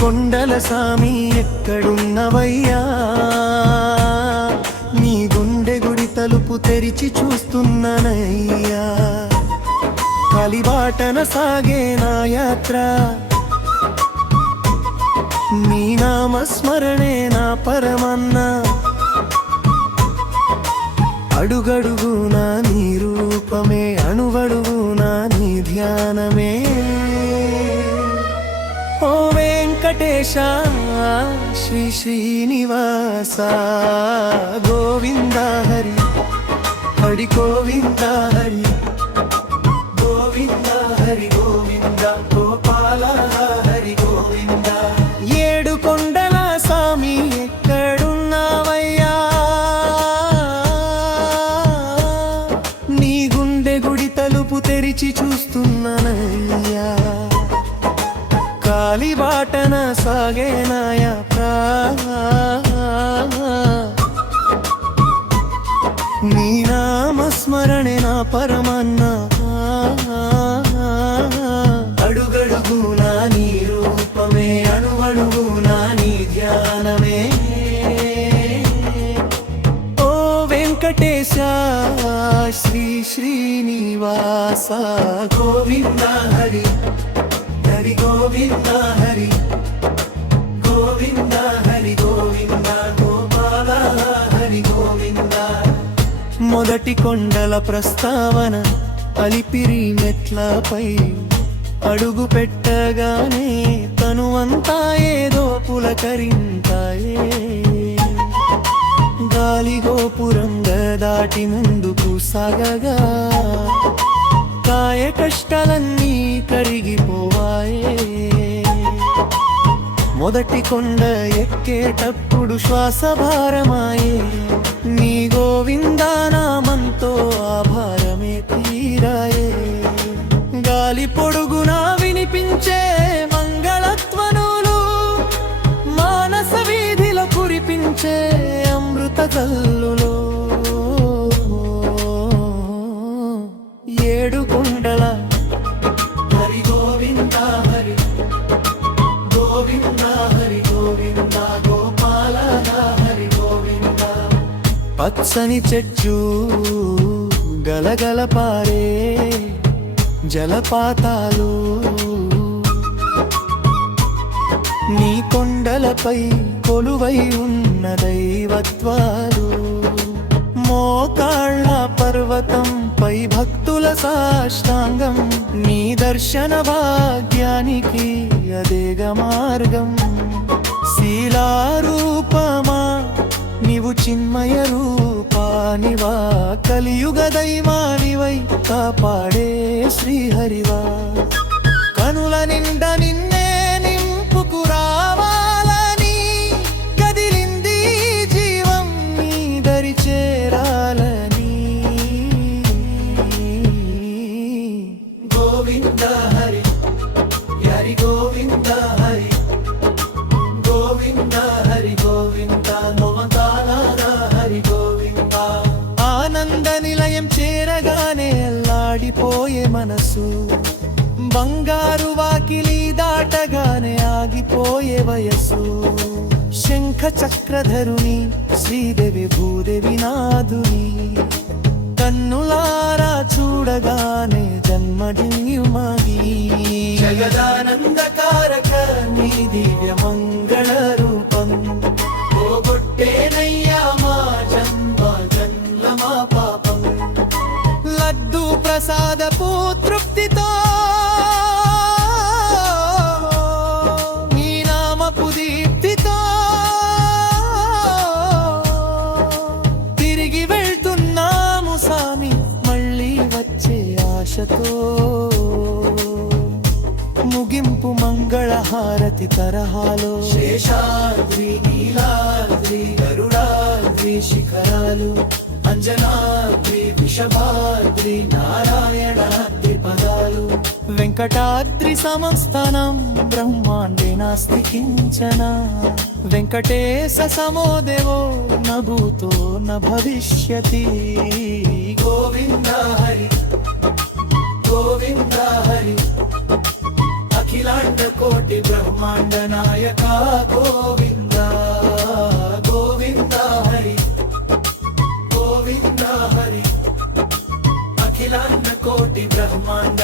కొండల సామి ఎక్కడున్నవయ్యా, నీ గుండె గుడి తలుపు తెరిచి చూస్తున్నానయ్యా. కలిబాటన సాగే నా యాత్ర, నీ నామస్మరణే నా పరమన్న. అడుగడుగునా నీ రూపమే, అణువడుగునా నీ ధ్యానమే. ఓ వెంకటేశ శ్రీ శ్రీనివాస, గోవింద హరి హరి గోవింద హరి గోవింద హరి గోవింద గోపాల హరి గోవింద. ఏడు కొండల స్వామి ఎక్కడున్నావయ్యా, నీ గుండె గుడి తలుపు తెరిచి చూస్తున్నానయ్యా. కాలిబాటన సాగేనాయ నీ నామస్మరణే నా పరమన్న. అడుగడుగునా నీ రూపమే, అణువడుగునా నీ ధ్యానమే. ఓ వెంకటేశ శ్రీ శ్రీనివాస, గోవింద హరి హరి గోవింద హరి గోవింద హరి గోవింద గోపాల హరి గోవింద. మొదటి కొండల ప్రస్తావన అలిపిరి మెట్లపై అడుగు పెట్టగానే తనువంతా ఏదో పులకరింతాయే. గాలి గోపురంగా దాటి ముందుకు సాగగా కాయ కష్టాలన్నీ కరిగిపోవాయే. మొదటి కొండ ఎక్కేటప్పుడు శ్వాస భారమాయే, నీ గోవిందానామంతో ఆ భారమే తీరాయే. గాలి పొడుగునా వినిపించే మంగళధ్వనులు, మానస వీధిలో కురిపించే అమృత జల్లులో. ఏడు కొండల హరి గోవింద హరి గోవింద హరి గోవింద గోపాల హరి గోవింద. పచ్చని చెట్టు గలగల పారే జలపాతాలు, నీ కొండలపై కొలువై ఉన్న దైవత్వాలు. మోకాళ్ళ పర్వతంపై భక్తుల సాష్టాంగం, నీ దర్శన భాగ్యానికి అదేగ మార్గం. శీలారూపమా నీవు చిన్మయ రూపానివా, కలియుగ దైవానివై కాపాడే శ్రీహరివా. కనుల నిండా నిన్నే నింపుకు రావాలని కదిలింది జీవం నీ దరి చేరాలని. గోవింద హరి హరి గోవింద హరి గోవింద హరి గోవింద మమతాల హరి గోవింద. ఆనంద నిలయం చేరగానే అల్లాడిపోయే మనసు, బంగారు వాకిలి దాటగానే ఆగిపోయే వయసు. శంఖ చక్రధరుని శ్రీదేవి భూదేవి నాదుని కన్నులారా చూడగానే జన్మడియుమగి. జగదానందకారక నీ దివ్య మంగళ రూపం, పోగొట్టేనయ్యా మా జన్మ జన్మమా పాపం. లడ్డు ప్రసాదపు తృప్తితో నీ నామపు దీప్తితో తిరిగి వెళ్తున్నాము సామి మళ్ళీ వచ్చే ఆశతో. ముగింపు మంగళ హారతి తరహాలో శేషాద్రి నీలాద్రి గరుడాద్రి శిఖరాలు, అంజనాద్రి వృషభాద్రి నారాయణాద్రి పదాలు. వెంకటాద్రి సమస్థానం బ్రహ్మాండే నాస్తి కించన, వెంకటేశ సమో దేవో న భూతో న భవిష్యతి. గోవింద హరి గోవింద హరి అఖిలాండ కోటి బ్రహ్మ బ్రహ్మాండ నాయక గోవింద గోవింద హరి గోవింద హరి అఖిలాండ కోటి బ్రహ్మాండ